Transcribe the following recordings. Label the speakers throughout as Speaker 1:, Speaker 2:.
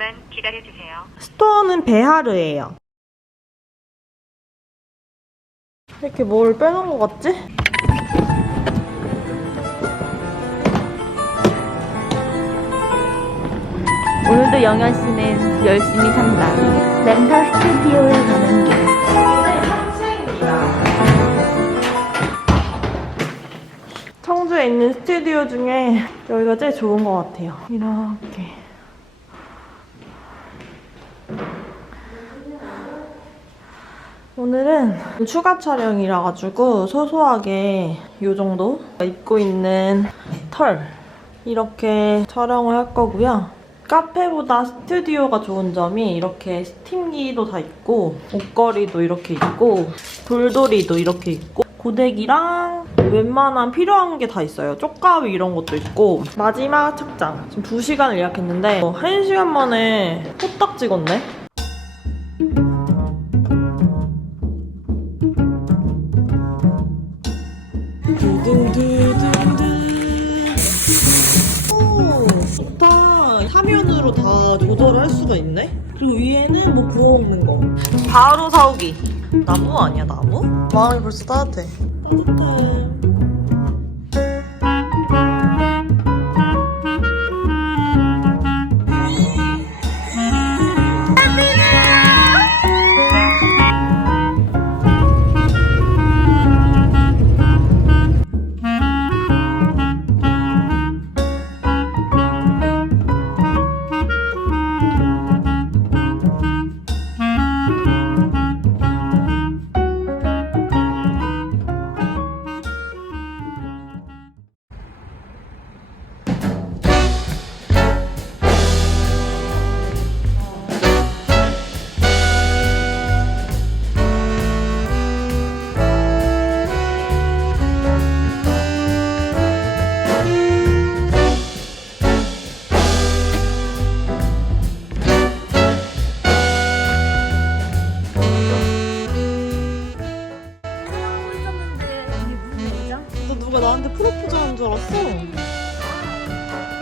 Speaker 1: 잠시만 기다려주세요.
Speaker 2: 스토어는 베하르예요. 이렇게 뭘 빼놓은 것 같지?
Speaker 3: 오늘도 영현 씨는 열심히 산다. 렌탈 스튜디오에 가는 길.
Speaker 2: 청주에 있는 스튜디오 중에 여기가 제일 좋은 것 같아요. 이렇게. 오늘은 추가 촬영이라 가지고 소소하게 이 정도 입고 있는 털 이렇게 촬영을 할 거고요. 카페보다 스튜디오가 좋은 점이 이렇게 스팀기도 다 있고 옷걸이도 이렇게 있고 돌돌이도 이렇게 있고 고데기랑 웬만한 필요한 게 다 있어요. 쪽가위 이런 것도 있고 마지막 착장 지금 2시간을 예약했는데 어, 1시간 만에 후딱 찍었네. 바로 사오기. 나무 아니야 나무? 마음이 벌써 따뜻해. 따뜻해. 운전자인 줄 알았어.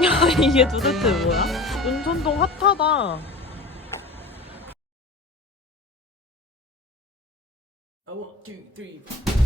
Speaker 2: 야, 아. 이게 도대체 뭐야? 운전동 핫하다. I want.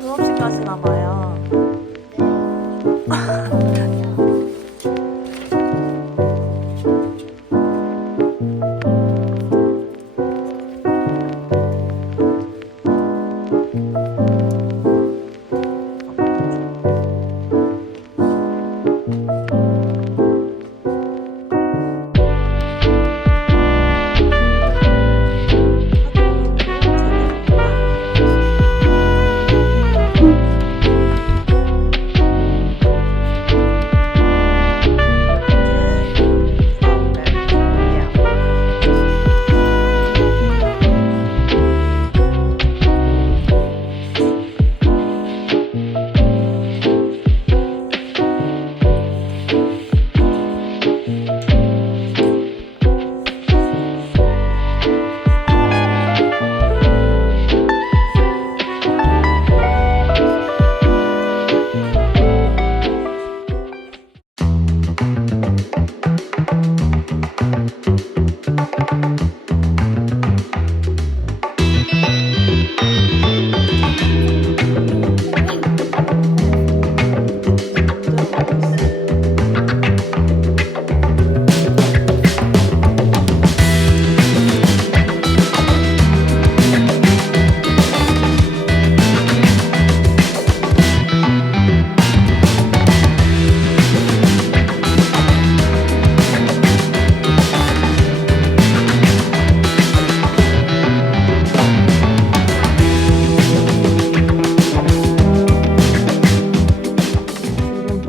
Speaker 2: 수업식 가시나 봐요.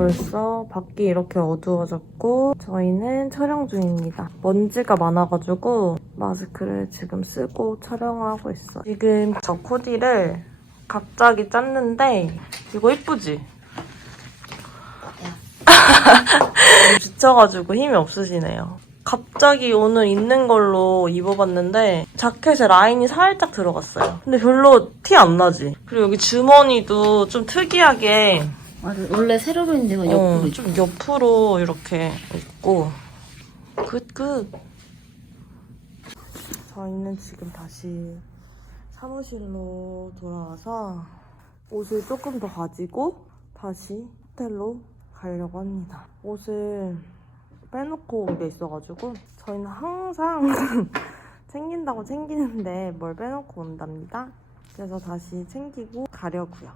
Speaker 2: 벌써 밖이 이렇게 어두워졌고 저희는 촬영 중입니다. 먼지가 많아가지고 마스크를 지금 쓰고 촬영을 하고 있어요. 지금 저 코디를 갑자기 짰는데 이거 이쁘지? 지쳐가지고 힘이 없으시네요. 갑자기 오늘 있는 걸로 입어봤는데 자켓에 라인이 살짝 들어갔어요. 근데 별로 티 안 나지? 그리고 여기 주머니도 좀 특이하게
Speaker 3: 맞아. 원래 세로로 있는 데가
Speaker 2: 어,
Speaker 3: 옆으로
Speaker 2: 좀 옆으로 이렇게 있고. 굿굿. 저희는 지금 다시 사무실로 돌아와서 옷을 조금 더 가지고 다시 호텔로 가려고 합니다. 옷을 빼놓고 온 게 있어가지고 저희는 항상 챙긴다고 챙기는데 뭘 빼놓고 온답니다. 그래서 다시 챙기고 가려고요